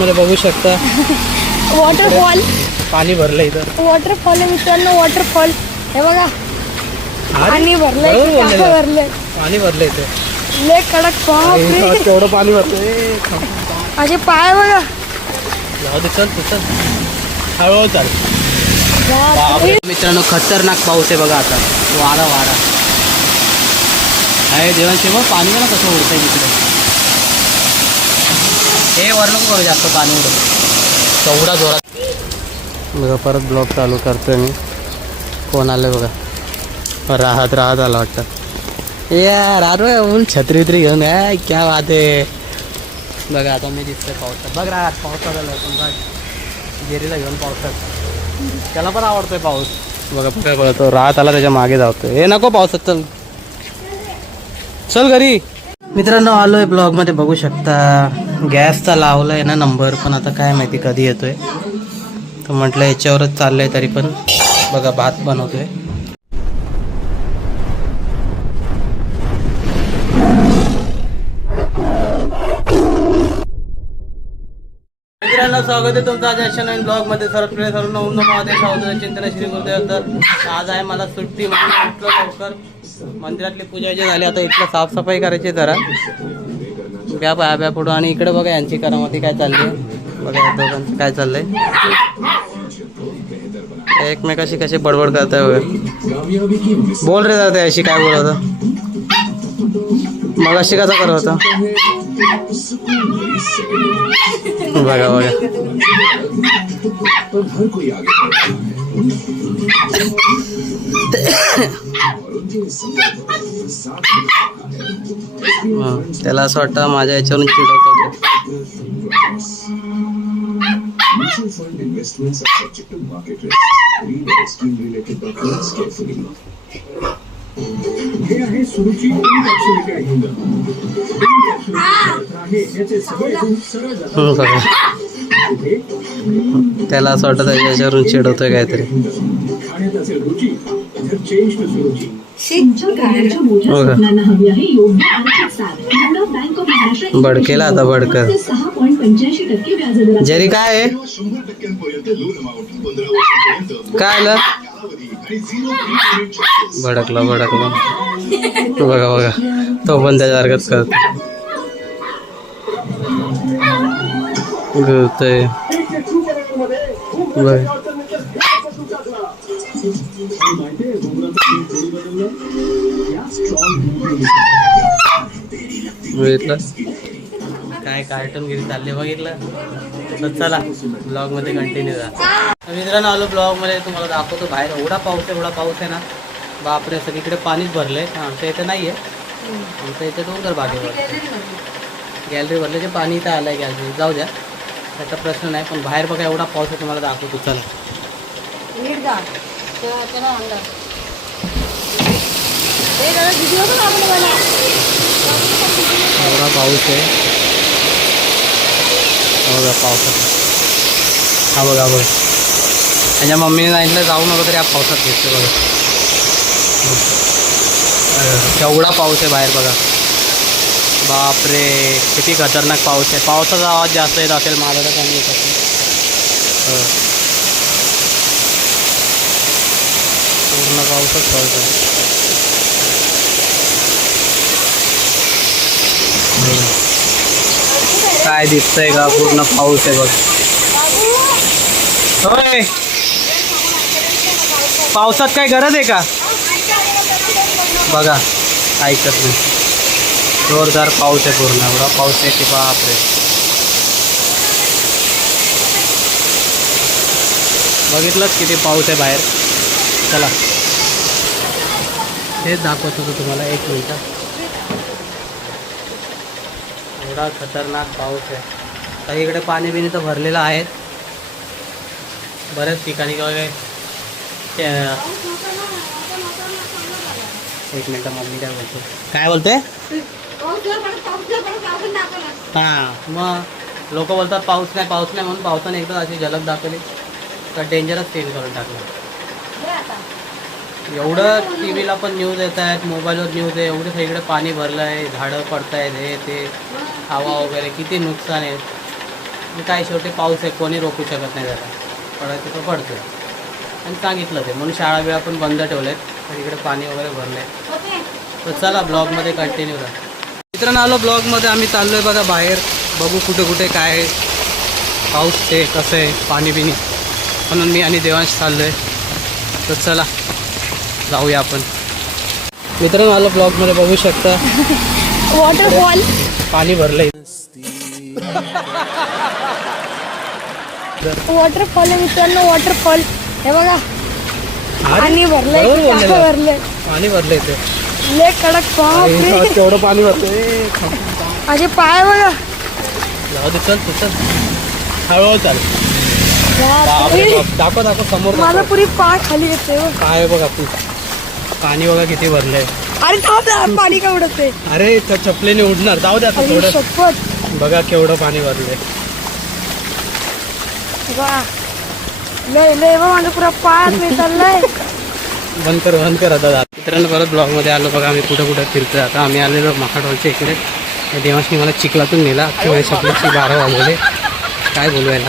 मला बघू शकता वॉटरफॉल पाणी भरलं इथं. वॉटरफॉल आहे मित्रांनो. वॉटरफॉल हे बघा पाणी भरलंय. बरोबर बोललेलं. भरलंय पाणी भरलं इथं. लय कडक बापरे. केवढं पाणी भरतंय. माझे पाय बघा. जाऊ दे, चल तू चल, हळूहळू चाल. बापरे. मित्रांनो खतरनाक पाऊस आहे बघा. आता वारा वारा आहे. जेवण मग पाणी बघा कसं उडतंय तिकडे. हे वर्ण करू जास्त पाणी उडत तेवढा जोरात. बघा परत ब्लॉग चालू करतोय मी. कोण आलं बघा. राहत आला वाटतं. यार अरे ऊन छत्री वित्री घेऊन आहे. क्या बात आहे. बघा आता मी दिसतोय पावसात. बघ राहत पावसात आलं पण बघ गेरीला घेऊन पावसात. त्याला पण आवडतोय पाऊस. बघा बघा बघा तो राहत आला त्याच्या मागे धावतोय. हे नको पावसात, चल चल घरी. मित्रांनो आलोय ब्लॉग मध्ये बघू शकता. गॅसचा लावलाय ना नंबर, पण आता काय माहिती कधी येतोय. तर म्हटलं याच्यावरच चाललंय. तरी पण बघा भात बनवतोय. मित्रांनो स्वागत आहे तुमचं आज अशा नवीन ब्लॉग मध्ये. सर्व नवून महादेव सावधान चिंतन श्री गुरुदेव. तर आज आहे मला सुट्टी म्हणून इथलं लवकर मंदिरातली पूजाची झाली. आता इथलं साफसफाई करायची जरा ब्या पुढं. आणि इकडे बघा यांची करामती काय चालली आहे. बघा या दोघांचं काय चाललंय. एकमेकाशी कशी बडबड करताय बघा. बोल रे दादा अशी काय बोलत होता मग. अशी कसा करत होता बघा बघा. त्याला असं वाटतं माझ्या याच्यावरून चिडवतो. त्याला असं वाटतं त्याच्या याच्यावरून चिडवतोय काहीतरी. भडकेला आता भडकर. जरी काय आहे काय आलं. भडकला भडकला. बघा बघा तो पण त्याच्यासारखंच करतो. गळतंय बघ. बघितलं काय कार्टूनगिरी चालले बघितलं. तर चला ब्लॉग मध्ये कंटिन्यू जा. मित्रांनो आलो ब्लॉग मध्ये तुम्हाला दाखवतो. बाहेर एवढा पाऊस आहे ना बापरे. सगळीकडे पाणीच भरलंय. आमच्या इथे नाही आहे. आमच्या इथे डोंगर बागेवर गॅलरी भरल्याचे पाणी इथं आलंय. गॅलरी जाऊ द्या त्याचा प्रश्न नाही. पण बाहेर बघा एवढा पाऊस आहे तुम्हाला दाखवतो. चला एवढा पाऊस आहे. बघा पावसात. हा बघा बघा त्यांच्या मम्मीने सांगितलं जाऊ नका तरी या पावसात घेतो. बघा केवढा पाऊस आहे बाहेर बघा. बापरे किती खतरनाक पाऊस आहे. पावसाचा आवाज जास्त येत असेल माझा तर कमी येत असेल. पूर्ण पाऊसच पाऊस आहे. काय दिसतंय का पूर्ण पाऊस आहे बघ. होय पावसात काय गरज आहे का. बघा ऐकत नाही. जोरदार पाऊस आहे. पूर्ण एवढा पाऊस आहे की बापरे. बघितलंच किती पाऊस आहे बाहेर. चला हेच दाखवत होतो तुम्हाला. एक मिनिट. एवढा खतरनाक पाऊस आहे. काही इकडे पाणी बिणी तर भरलेलं आहे बऱ्याच ठिकाणी. एक मिनिट मम्मी काय बोलते. काय बोलते. हां मग लोक बोलतात पाऊस नाही म्हणून पावसाने एकदा अशी झलक दाखवली तर डेंजरच चेंज करून टाकलं. एवढं टी व्हीला पण न्यूज येत आहेत, मोबाईलवर न्यूज आहे. एवढं सगळीकडे पाणी भरलं आहे, झाडं पडत आहेत, हे ते हवा वगैरे किती नुकसान आहे. काय शेवटी पाऊस आहे, कोणी रोखू शकत नाही त्याला, पडायचं तो पडतो. आणि सांगितलं ते म्हणून शाळा बिळा पण बंद ठेवलेत. तर इकडे पाणी वगैरे भरलं आहे. तर चला ब्लॉगमध्ये कंटिन्यू राहा. मित्रांनो आलो ब्लॉगमध्ये. आम्ही चाललो आहे बघा बाहेर, बघू कुठे कुठे काय आहे, पाऊस ते कसं आहे, पाणी बिणी, म्हणून मी आणि देवांश चाललो आहे. तर चला जाऊया आपण. मित्रांनो आलो ब्लॉगमध्ये, बघू शकता वॉटरफॉल. पाणी भरलंय. वॉटरफॉल आहे मित्रांनो, वॉटरफॉल. हे बघा पाणी भरलंय, बरोबर काय बोललेलं. भरलंय, पाणी भरलंय ते. लय कडक. बापरे, केवढं पाणी भरतंय. माझे पाय बघा. जाऊ दे, चल तू चल, हळूहळू चाल. बापरे, दाखव दाखव समोर माझा दाखव. पुरी पाय खाली येते. काय बघा तू, पाणी बघा किती भरलंय. अरे थांब ना, पाणी का उडते. अरे त्या चपलेने उडणार. जाऊ दे आता अरे थोडं. शपथ. बघा केवढं पाणी भरलंय. बघा लय लय बघ, माझा पुरा पाय मी चाललाय. बंद कर आता. मित्रांनो परत ब्लॉगमध्ये आलो बघा. आम्ही कुठं कुठं फिरतोय. आता आम्ही आलेलो महाडवालच्या इकडे. देवाशनी मला चिखलातून नेला. किंवा सपल्याची 12 वाजवले. काय बोलवायला,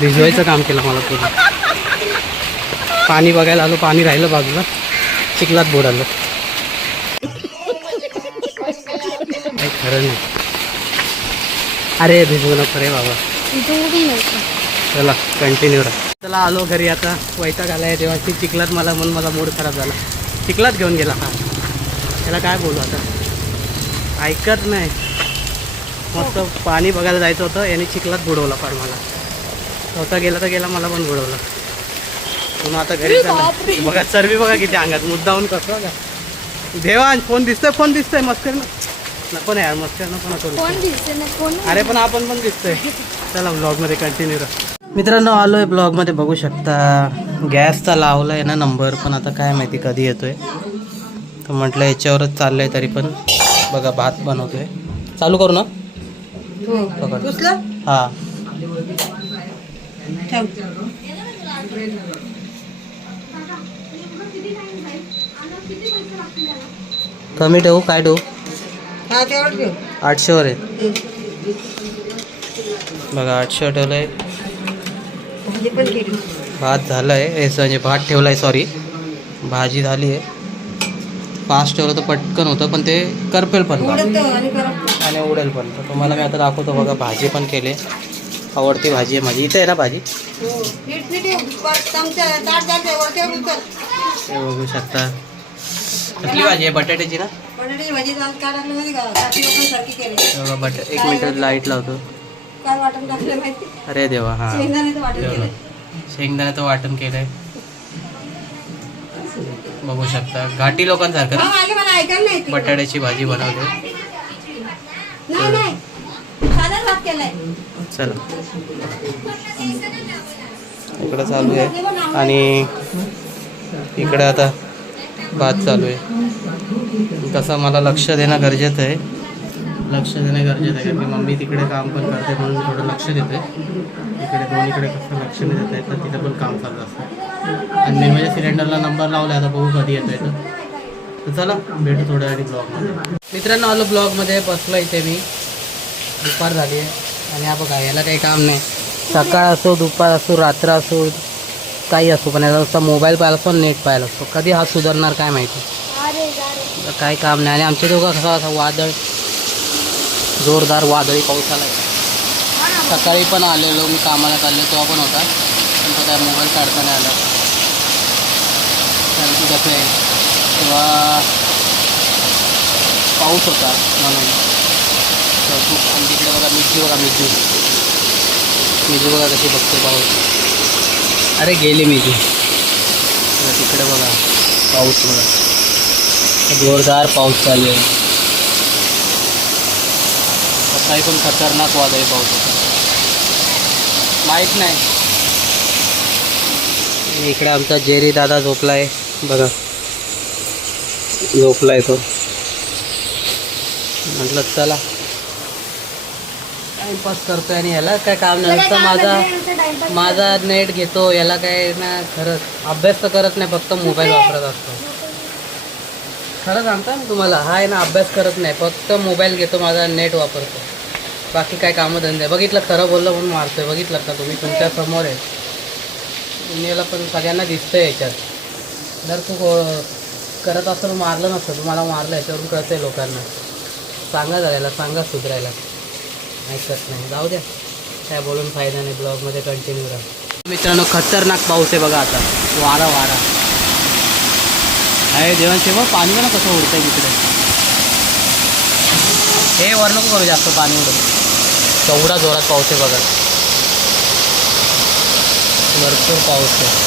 भिजवायचं काम केलं मला पूर्ण. पाणी बघायला आलो, पाणी राहिलं बाजूला, चिखलात बुडालो. काही खरं नाही. अरे भिजवू नको रे बाबा. चला कंटिन्यू राहा. चला आलो घरी. आता वैताग आलाय देवाची चिखलात. मला म्हणून माझा मूड खराब झाला. चिखलात घेऊन गेला हा. त्याला काय बोलू आता, ऐकत नाही. मस्त पाणी बघायला जायचं होतं, याने चिखलात बुडवला पार मला. स्वतः गेला तर गेला, मला पण बुडवलं. पुन्हा आता घरी चालला. बघा चरबी बघा किती अंगात, मुद्दाहून कसं बघा. देवांश फोन दिसतोय मस्कर ना. नको नाही यार, मस्कर नको ना करू. कोण दिसते ना कोण. अरे पण आपण पण दिसतोय. चला ब्लॉगमध्ये कंटिन्यू राहा. मित्रांनो आलोय ब्लॉगमध्ये, बघू शकता गॅसचा लावलाय ना नंबर, पण आता काय माहिती कधी येतोय. तर म्हटलं याच्यावरच चाललंय. तरी पण बघा भात बनवतोय. चालू करू ना. हा कमी ठेवू काय ठेवू. 800 वर आहे बघा. 800 ठेवलंय. भात झालाय, म्हणजे भात ठेवलाय, सॉरी भाजी झाली आहे. फास्ट ठेवलं तर पटकन होतं, पण ते करपेल पण आणि उडेल पण. तर तुम्हाला मी आता दाखवतो बघा. भाजी पण केली, आवडती भाजी आहे माझी. इथे आहे ना भाजी, हे बघू शकता. कसली भाजी आहे, बटाट्याची ना. एक मिनिट लाईट लावतो. अरे देवा, हा शेंगदाण्याचं वाटण केलंय. बघू शकता घाटी लोकांसारखं बटाट्याची भाजी बनवते. चला इकडं चालू आहे आणि इकडे आता भात चालू आहे. तसं मला लक्ष देणं गरजेचं आहे. कारण की मम्मी तिकडे काम पण करते, म्हणून थोडं लक्ष देते. इकडे दोन्हीकडे कसं लक्ष नाही देत आहे, तर तिथं पण काम चालू असतं. आणि मी माझ्या सिलेंडरला नंबर लावला, आता बघू कधी येतो आहे. तर चला भेटू थोड्या वेळी ब्लॉगमध्ये. मित्रांनो आलो ब्लॉगमध्ये, बसलो इथे मी. दुपार झाली आहे आणि हा बघा याला काही काम नाही. सकाळ असो, दुपार असो, रात्र असो, काही असो, पण याला नुसता मोबाईल पाहायला असतो, नेट पाहायला असतो. कधी हा सुधारणार काय माहिती. काही काम नाही. आणि आमच्या दोघं कसा असा वादळ, जोरदार वादळी पाऊस आला. सकाळी पण आलेलो मी, कामाला चाललो तेव्हा पण होता, पण तो काय मोबाईल काढता नाही आला. कारण की कसं आहे तेव्हा पाऊस होता म्हणून. आणि तिकडे बघा मिरची बघा कशी बघते पाऊस. अरे गेली मिरची. तिकडे बघा पाऊस बघा, जोरदार पाऊस चालू आहे. सकाळी पण खतरनाक वादळी पाऊस होता, माहीत नाही. इकडे आमचा जेरी दादा झोपलाय बघा, झोपलाय तो. म्हटलं चला टाइमपास करतोय. आणि याला काय काम नाही, नुसतं माझा नेट घेतो. याला काय ना, खरंच अभ्यास तर करत नाही, फक्त मोबाईल वापरत असतो. खरं सांगता ना तुम्हाला, हा आहे ना, अभ्यास करत नाही, फक्त मोबाईल घेतो माझा, नेट वापरतो. बाकी काय कामं धंदे बघितलं, खरं बोललं म्हणून मारतोय. बघितलं का तुम्ही, तुमच्या समोर आहे. दुनियाला पण सगळ्यांना दिसतंय याच्यात. जर तू करत असेल मारलं नसतं, तुम्हाला मारलं याच्यावरून कळतंय लोकांना. सांगा जायला, सांगा सुधरायला. ऐकत नाही, जाऊ द्या, काय बोलून फायदा नाही. ब्लॉगमध्ये कंटिन्यू राहा. मित्रांनो, खतरनाक पाऊस आहे बघा आता. वारा वारा आहे. देवांशेव पाणी बघा कसं उडतंय तिकडे. हे वर नको करू जास्त पाणी उडत. केवढा जोरात पाऊस आहे बघा. भरपूर पाऊस आहे.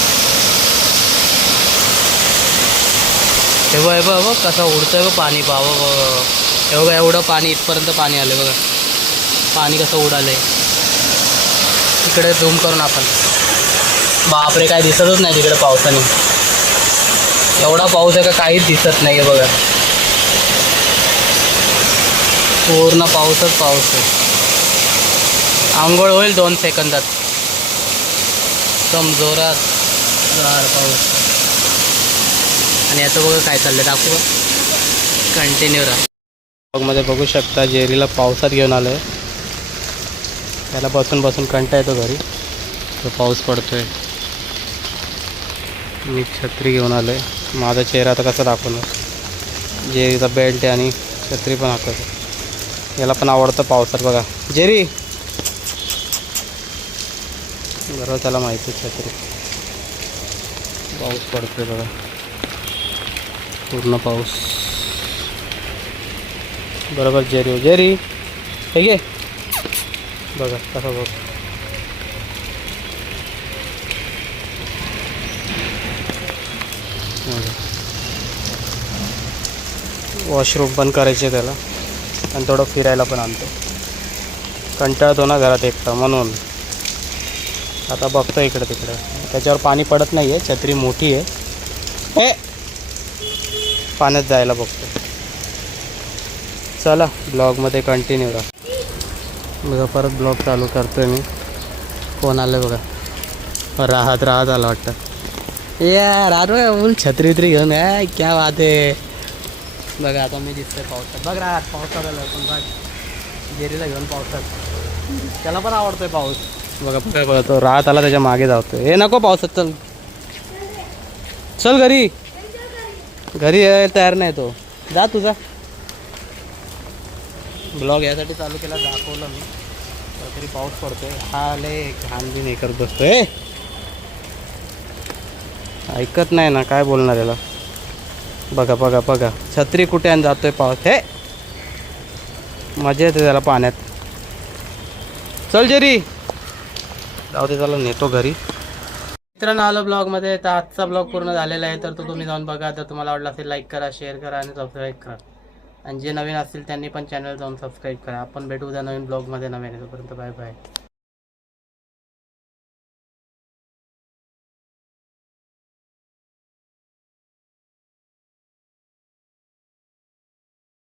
हे बघ कसं उडतंय बघ पाणी. हे बघा एवढं पाणी, इथपर्यंत पाणी आलं बघा. पाणी कसं उडालंय. तिकडे झूम करून आपण, बापरे काय दिसतच नाही तिकडे पावसाने. एवढा पाऊस आहे का काहीच दिसत नाही आहे बघा. पूर्ण पाऊसच पाऊस आहे. आंघोळ होईल 2 सेकंदात. एकदम जोरात गार पाऊस. आणि याचं बघा काय चाललंय, दाखवू कंटिन्यू राहा. ब्लॉगमध्ये बघू शकता जेरीला पावसात घेऊन आलो आहे. त्याला बसून बसून कंटा येतो घरी, तो पाऊस पडतोय. मी छत्री घेऊन आलो आहे. माझा चेहरा आता कसा दाखवणार. जेरीचा बेल्ट आहे आणि छत्री पण हातात. याला पण आवडतं पावसात बघा. जेरी बरोबर त्याला माहिती आहे छत्री. पाऊस पडतोय बघा, पूर्ण पाऊस. बरोबर जेरी, जेरी हे घे बघा कसं बघ. वॉशरूम पण करायचे त्याला आणि थोडं फिरायला पण आणतो. कंटाळतो ना घरात एकटा म्हणून. आता बघतो इकडे तिकडे. त्याच्यावर पाणी पडत नाही आहे, छत्री मोठी आहे. हे पाण्यात जायला बघतो. चला ब्लॉगमध्ये कंटिन्यू राहा. बघा परत ब्लॉग चालू करतोय मी. कोण आलं बघा. राहत आलं वाटतं. या राहत बघा बोल, छत्री वित्री घेऊन आहे. क्या बात आहे. बघा आता मी दिसतोय पावसात. बघ राहत पावसात आलं पण बघ. जेरीला घेऊन पावसात, त्याला पण आवडतोय पाऊस. बघा काय बघतो. राहत आला त्याच्या मागे धावतोय. हे नको पावसात, चल चल घरी. घरी यायला तयार नाही तो. जा तुझा. ब्लॉग यासाठी चालू केला, दाखवलं मी. तरी पाऊस पडतोय. हा लय घाण बी नाही करत बसतोय. ऐकत नाही ना, काय बोलणार याला. बघा बघा बघा, छत्री कुठे आणि जातोय पाऊस. हे मजा येते त्याला पाण्यात. चल जेरी, जाऊ दे त्याला, नेतो घरी. मित्रांनो आलो ब्लॉगमध्ये. तर आजचा ब्लॉग पूर्ण झालेला आहे. तर तो तुम्ही जाऊन बघा. तर तुम्हाला आवडला असेल लाईक करा, शेअर करा आणि सबस्क्राईब करा. आणि जे नवीन असतील त्यांनी पण चॅनल जाऊन सबस्क्राईब करा. आपण भेटू उद्या नवीन ब्लॉगमध्ये नवीन. तोपर्यंत बाय बाय.